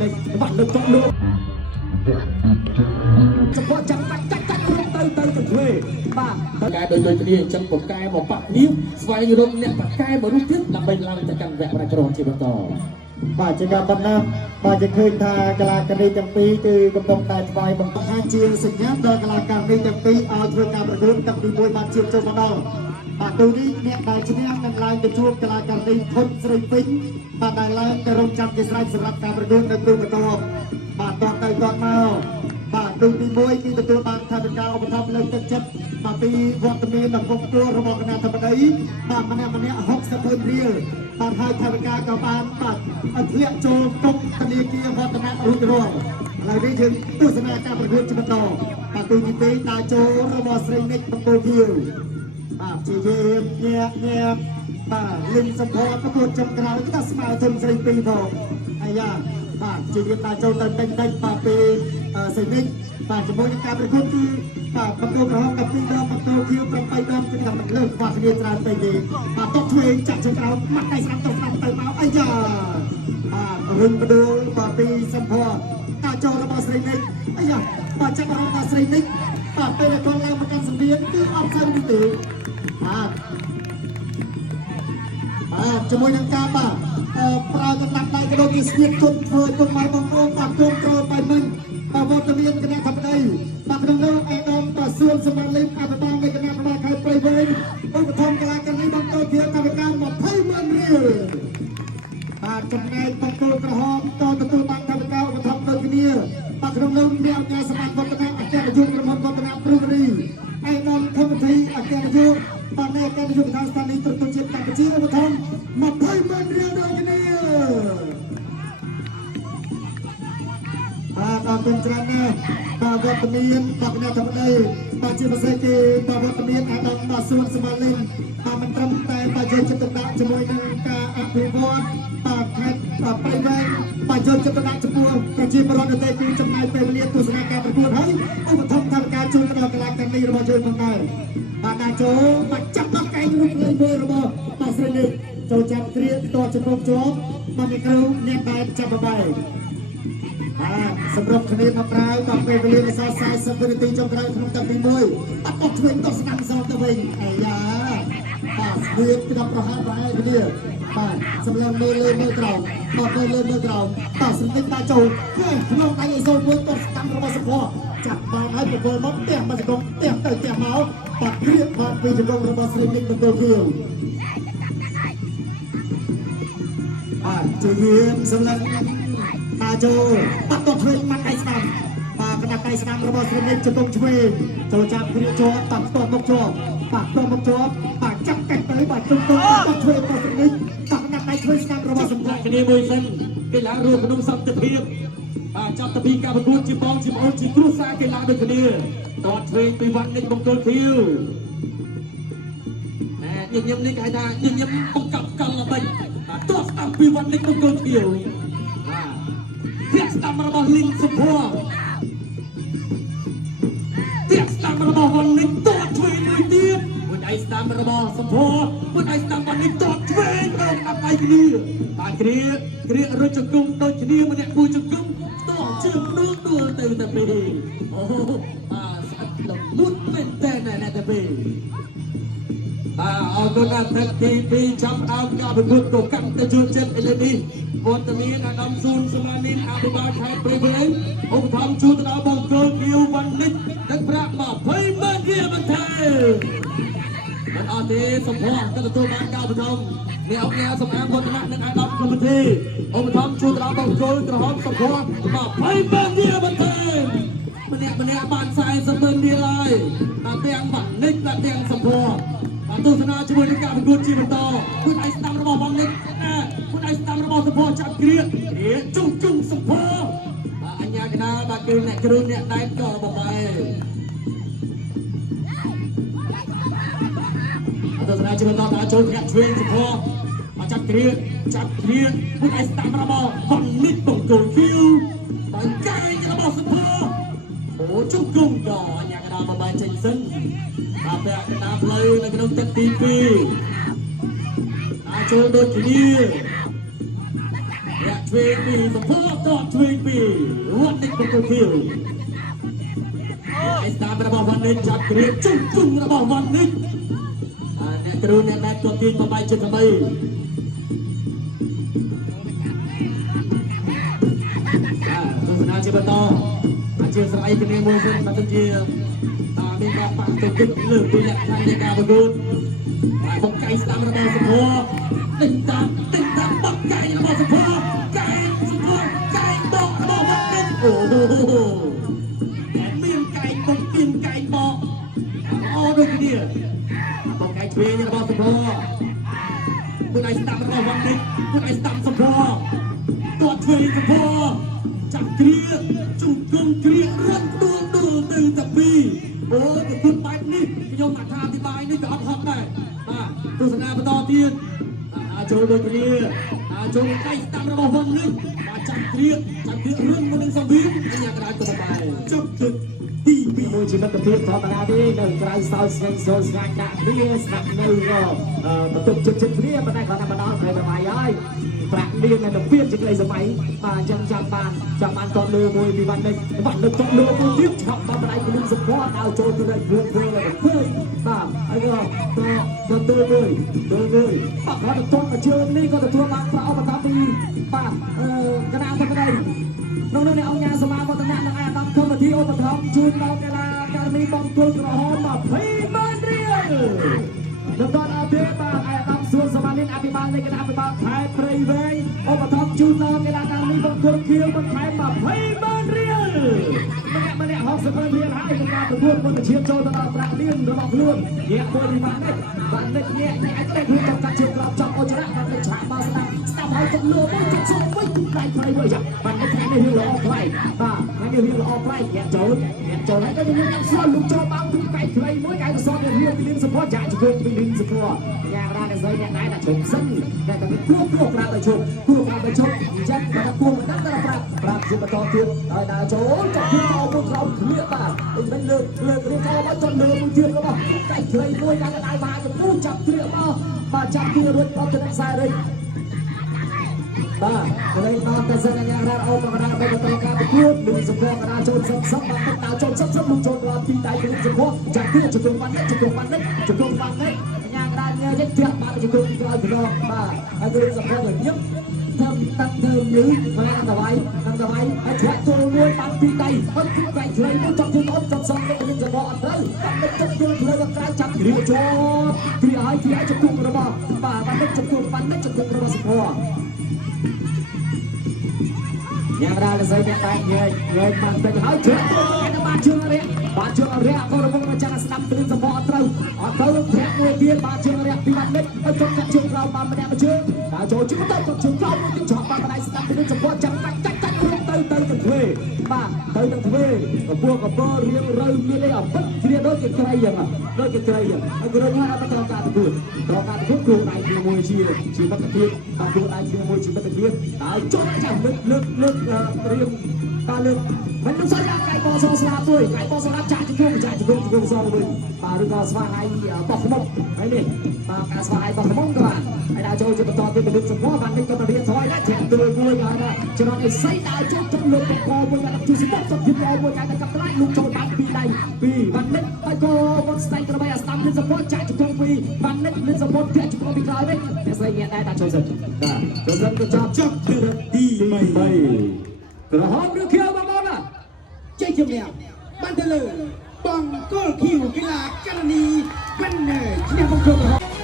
បាត់លើកលោកសម្ពោចាំបាច់ចាច់ក្រុមទៅធ្វើបាទកែដោយគ្នាអញ្ចឹងបង្កែមកបាក់នេះស្វែងរកអ្នកបកកែមកនោះទៀតដើម្បីឡើងទៅកាន់វគ្គប្រាជ្ញាជាបន្តបាទជាការបណ្ណាបាទจะឃើញថាកីឡាការីទាំងពីរគឺកំពុងតែស្វែងបង្ហាញជាសញ្ញាដល់កីឡាការីទាំងពីរឲ្យធ្វើការប្រកួតតាំងពីមួយបានជាចូលមកដល់បាទទូនេះអ្នកដែលឈ្នះនឹងឡើងទៅជួបកីឡាការីធុនស្រីពេញបាទដែលឡើងទៅរងចាំជាស្រេចសម្រាប់ការប្រកួតនៅទូបន្ទាប់បាទតទៅតមកបាទទូទី1គឺទទួលបានថាវិការឧបត្ថម្ភលើកទឹកចិត្តបាទពីវត្តមានរបស់ពលរបស់គណៈធិបតីបាទម្នាក់60,000រៀលបាទហើយថាវិការក៏បានបាទធ្លាក់ចូលគុកធនាគារវឌ្ឍនៈរួចរាល់ឥឡូវនេះយើងទស្សនាការប្រកួតជាបន្តបាទទូទី2ដើរចូលរបស់ស្រីនិចបង្គោលខៀវបាទជាញាក់បាទលឹងសម្ផស្សប្រកួតចុងក្រោយក៏ស្មើធំស្រីពីរផងអាយ៉ាបាទជាយើងដើរចូលទៅតិចបាទពីស្រីនិចបាទជាមួយនឹងការប្រកួតគឺបាទបង្គោលក្រហម12ដងបង្គោលខៀវ8ដងគឺថាមិនលើកខ្វះគ្នាច្រើនពេកទេបាទតោះឆ្វេងចាក់ចុងក្រោយម៉ាត់ដៃស្ដាំទៅមកអាយ៉ាបាទរុញបដូលបាទពីសម្ផស្សការចូលរបស់ស្រីនិចអាយ៉ាបាទចាប់របស់ស្រីនិចបាទពេលគាត់ឡើងមកកាន់សម្ភារគឺអត់សូវទេបាទជាមួយនឹងការបាទប្រើកណ្ដាប់ដៃក៏ដូចជាស្នៀតគុំធ្វើគុំមកបងប្អូនបាទគុំក្រោយបាយមិញបាទវត្តមានគណៈធិបតីបាទក្នុងនោះឯកឧត្តមបាទសួនសមលេងអភិបាលនៃគណៈបាលខេត្តព្រៃវែងឧបត្ថម្ភកីឡាការីបន្តជាកម្មការ20,000រៀលបាទចំណែកបង្គោលក្រហមក៏ទទួលបានកម្មការឧបត្ថម្ភដូចគ្នាបាទក្នុងនោះមានអង្គការសម្បត្តិវឌ្ឍនៈអគ្គនាយកក្រុមហ៊ុនវឌ្ឍនៈព្រំរីឯកឧត្តមធម្មធីអគ្គនាយកបាទនៃការនយោបាយស្ថានីយ៍ទូតជាតិកម្ពុជាឧបត្ថម្ភ20,000រៀលដូចគ្នាបាទអរគុណច្រើនណាស់បាទវត្តមានបាទគណៈធម្មតីបាទជាពិសេសគេបាទវត្តមានអាដាមបាទសួនសមលេងបាទមិនត្រឹមតែបាទយកចិត្តទុកដាក់ជាមួយនឹងការអភិវឌ្ឍបាទខេត្តបាទព្រៃវែងបាទយកចិត្តទុកដាក់ចំពោះប្រជាពលរដ្ឋទេគឺចំណាយពេលវេលាទស្សនាការប្រកួតហើយឧបត្ថម្ភថវិកាជួយដល់កីឡាការីរបស់យើងផងដែរបាទដាក់ចូលបាទចាប់ដល់កែងរូបលេងមួយរបស់បាទស្រីនេះចូលចាប់គ្រាតជំនុំជាប់បាទមីក្រូអ្នកបែបចាប់បបែកសម្រាប់គ្នាមកប្រើដល់ពេលវេលានៅសល់40វិនាទីចុងក្រោយក្នុងតាំងទី1បាត់បោះឆ្វេងទៅស្ដាំសងទៅវិញអាយ៉ាបាទស្វាក្តាប់ប្រហាត់ប្រហែលគ្នាបាទសម្លឹងមើលលើមើលក្រោមបាទមើលលើមើលក្រោមបាទសម្លេងដាក់ចូលក្នុងដៃអេសូលមួយទៅស្ដាំរបស់សុភ័ក្រចាប់បានហើយប្រគល់មកផ្ទះមកចង្គង់ផ្ទះទៅផ្ទះមកបាទព្រៀបបាទពីចង្គង់របស់ស្រីនិចបង្គោលខៀវបាទជាយាមសម្លឹងតាចូលបាត់តឆ្វេងម៉ាត់ដៃស្ដាំបាទកណ្ដាប់ដៃស្ដាំរបស់ស្រីនិចចង្គង់ឆ្វេងចូលចាប់គ្រាជាប់តាំងតមកជាប់បាទតមកជាប់បាទចាប់កាច់ទៅបាទចង្គង់បាត់ឆ្វេងរបស់ស្រីនិចតាំងកណ្ដាប់ដៃឆ្វេងស្ដាំរបស់សម្រាប់គ្នាមួយសិនកីឡារួមក្នុងសន្តិភាពបាទចាប់ទៅពីការប្រកួតជាបងជាប្អូនជាគ្រួសារកីឡាដូចគ្នាតឆ្វេងពីវត្តនិចបង្គោលខៀវញញឹមនេះគេហៅថាញញឹមបង្កប់កលល្បិចបាទតស្ដាំពីវត្តនិចបង្គោលខៀវទាក់ស្ដាំរបស់លីងសុភ័ក្រទាក់ស្ដាំរបស់វណ្ណិចតឆ្វេងមួយទៀតមួយដៃស្ដាំរបស់សុភ័ក្រមួយដៃស្ដាំវណ្ណិចតឆ្វេងដល់ដាក់ដៃគ្នាបាទគ្រារត់ជង្គង់ដូចគ្នាម្នាក់គួរជង្គង់តជើងដួលទៅតែពេលអូបាទស្អិតលមុតមែនតើណាតែពេលអរគុណណាស់ព្រឹកទី2ចាប់ដើមការប្រកួតទៅកាន់ទៅជួបចិត្តឥឡូវនេះវត្តមានអាដាមស៊ូនសម្រាប់នេះអភិបាលខេត្តព្រៃវែងឧបត្ថម្ភជួយទៅដល់បង្គោលខៀវវណ្ណិចទឹកប្រាក់20,000រៀលបន្ថែមមិនអត់ទេសម្ភារក៏ទទួលបានការឧបត្ថម្ភអ្នកអង្គការសម្អាតវឌ្ឍនៈនិងអាដាមកម្មវិធីឧបត្ថម្ភជួយទៅដល់បង្គោលក្រហមសម្ភារ20,000រៀលបន្ថែមម្នាក់បាន40,000រៀលហើយតែទាំងវណ្ណិចតែទាំងសម្ភារទស្សនាជាមួយនឹងការប្រកួតជាបន្តមួយដៃស្ដាំរបស់បងនិចមួយដៃស្ដាំរបស់សុភ័ក្រចាប់គ្រាជុំសុភ័ក្រអញ្ញាកណាបាទគឺអ្នកគ្រូអ្នកដែកក៏បបែទស្សនាជាមួយបន្តតាចូលអ្នកឆ្វេងសុភ័ក្រចាប់គ្រាមួយដៃស្ដាំរបស់បងនិចបង្គោលខៀវបានកាយរបស់សុភ័ក្រអូជុំដល់អញ្ញាកណាបបែចេញសិនបាទពាក់កណ្ដាលផ្លូវនៅក្នុងទឹកទី2ចូលដូចគ្នាអ្នកឆ្វេងពីសុភ័ក្រតឆ្វេង ពីវត្តនេះប្រកបពីไอ้สตาร์របស់វត្តនេះចាប់គ្រាជុំរបស់វត្តនេះអ្នកគ្រូអ្នកដែលទាត់ទាញមកបាយជិតថ្មីទស្សនាជាបន្តអាជាស្រ័យគ្នាមួយទៀតមកទៅជាមានការប៉ះទៅគិតលើពីលក្ខណៈនៃការប្រកួតហើយបង្កាយស្ដាំរបស់សុភ័ក្រទិញតាមបង្កាយរបស់សុភ័ក្រកាយសុភ័ក្រកាយដករបស់វត្តនេះអូមានកាយដកមានកាយបកអូដូចគ្នាបង្កាយឆ្វេងរបស់សុភ័ក្រคุณไอ้สตาร์របស់វត្តនេះคุณไอ้สตาร์សុភ័ក្រទាត់ឆ្វេងសុភ័ក្រចាប់គ្រាជុំគុំគ្រារត់ដួលទៅតាពីអូទៅគុណបែបនេះខ្ញុំអត្ថាធិប្បាយនេះក៏អត់ហត់ដែរបាទទស្សនាបន្តទៀតចូលដូចគ្នាចូលដៃស្ដាំរបស់វងនេះបាទចាំគ្រារឿងមុននឹងសង្វៀនអញ្ញាកដាច់ទៅបាយជប់ទឹកទី2មួយជីវិតភាពធម្មតាទេនៅក្រៅសោស្ងាត់ដាក់គ្នាស្ដាប់នៅបន្ទប់ចិត្តគ្នាប៉ុន្តែគាត់ថាបណ្ដោះស្រីប្របាយហើយប្រាក់លៀងនៅពៀនជាក្លីសម័យបាទអញ្ចឹងចាំបានតលើមួយពីវត្តនេះតលើមួយទៀតឆក់ដល់ដៃពលិសុភ័ក្រដល់ចូលទៅលើគ្រឿងធ្វើបាទហើយក៏ទៅមួយបាទគាត់ទៅមកជើងនេះក៏ទទួលបានប្រាក់ឧបត្ថម្ភពីបាទគណៈអធិបតីក្នុងនោះអង្គការសមាវត្តនៈនិងអាដាមធម្មធីឧបត្ថម្ភជូនដល់កីឡាការិនីបង្គោលក្រហម20ម៉ឺនរៀលដល់ដល់អភិបាលអាដាមសួនសមានិតអភិបាលនៃគណៈអភិបាលខេត្តព្រៃវែងឧបត្ថម្ភជូនដល់កីឡាការិនីបង្គោលខៀវបន្ថែម20ម៉ឺនរៀលម្នាក់60ម៉ឺនរៀលហើយក្នុងការប្រកួតមុនជាតិចូលទៅដល់ប្រាក់លៀនរបស់ខ្លួនញាក់មួយបាននេះញាក់អាចតែខ្លួនចង់កាត់ជើងក្រោមចំអុចរៈបានទៅឆាកមកស្ដាប់ហើយទៅលើមកជិតចូលវិញដៃផ្លៃមួយចាបានថ្ងៃនេះរៀងល្អផ្លៃបាទថ្ងៃនេះរៀងល្អផ្លៃញាក់ចូលហើយទៅយើងញ៉ាំស្រួលលុបចូលបាំងទូកៃផ្លៃមួយកាយទៅសតរៀងពីលីងសុភ័ក្រចាក់ជង្គង់ពីលីងសុភ័ក្រយ៉ាងណាដែលស្អីអ្នកណៃតែជុំសិនតែតែគួរក្រាបទៅជុំអញ្ចឹងបើគួរមិនដឹងតែប្រាប់ជាបន្តទៀតហើយដើរចូលក៏គួរមកមុខក្រោមគ្លៀកបាទវិញលើករៀងកោមកចុះលើមួយទៀតរបស់កៃផ្លៃមួយដល់ដៃបានទៅពុះចាប់គ្លៀកមកបាទចាប់គ្លៀករួចដល់ទៅខ្សែរេបាទព្រៃមកតែសិនយ៉ាងរ៉ាអូមកដល់ទៅបន្តការប្រកួតលីងសុភ័ក្រកណ្ដាលចូលសឹកបាទដើរចូលសឹកលោកចូលដល់ទីដៃលីងសុភ័ក្រចាក់គ្លៀកជង្គង់បាននេះយ៉ាងណាញ៉ាំចិត្តទៀតបាទជង្គង់ក្រោយទៅបាទហើយលីងសុភ័ក្រញឹមធ្វើលឺមកដល់ដៃហើយឆ្លាក់ចូលមួយបានទីដៃអត់ទីដៃឆ្លៃទៅចាប់ជើងអត់ចាប់សងទៅលីងសុភ័ក្រអត់ទៅបាត់ទឹកជើងលើកក្រៅចាប់គ្រាចូលគ្រាឲ្យជង្គង់របស់បាទបានជង្គង់របស់សុភ័ក្រយ៉ាងណាលើស្អីអ្នកដៃញែកបានទៅហើយជ្រាបទៅបានជើងរះក៏រវល់មកចាំស្ដាប់ព្រឹងសពអត់ត្រូវធ្រាក់មួយទៀតបានជើងរះពីបាត់នេះហើយចុះកាត់ជើងក្រោមបានម្នាក់មួយជើងដល់ចូលជើងទៅជើងក្រោមមួយទៀតជាប់បានដៃស្ដាប់ព្រឹងសពចាំកាច់ទៅធ្វើបាទទៅនឹងធ្វើកពើរៀងរើមានអីអបិតជ្រាបដូចជាត្រីយ៉ាងហើយគ្រឿងហើយបន្តការប្រកួតគ្រូដៃជាមួយជាមិត្តភាពបាទគ្រូដៃជាមួយជាមិត្តភាពហើយចុះចាំលើករៀងបាទលើកមិននឹងស្អីកាយបោសស្លាប់មួយកាយបោសស្លាប់ចាក់ជង្គង់សងវិញបាទឬក៏ស្វាហាយបោះខ្មុំហើយនេះបាទការស្វាហាយបោះខ្មុំក៏បានហើយដល់ចូលជាបន្តទៀតទៅលើកសម្ពោធបាននេះក៏រៀនថយដែរធាក់ទៅមួយហើយណាចំណត់ឯសៃដល់ចូលទៅលើកបកមួយបានជួយសម្បត្តិសុខភាពមួយកាយតែកាប់ខ្លាចលោកចូលបានពីដៃពីបាននេះហើយក៏មកស្ដេចក្របីអាស្ដាំលិនសម្ពោធចាក់ជង្គង់ពីបាននេះលិនសម្ពោធធាក់ជង្គង់ពីក្រោយនេះតែស្អីញាក់ដែរដល់ចូលសិនបាទចូលសិនក៏ចាប់ទៅទី3ក្រហមឬខៀវបងប្អូនណាចេញជំនះបានទៅលើបង្គោលខៀវកីឡាករនីបានឈ្នះបង្គោលក្រហម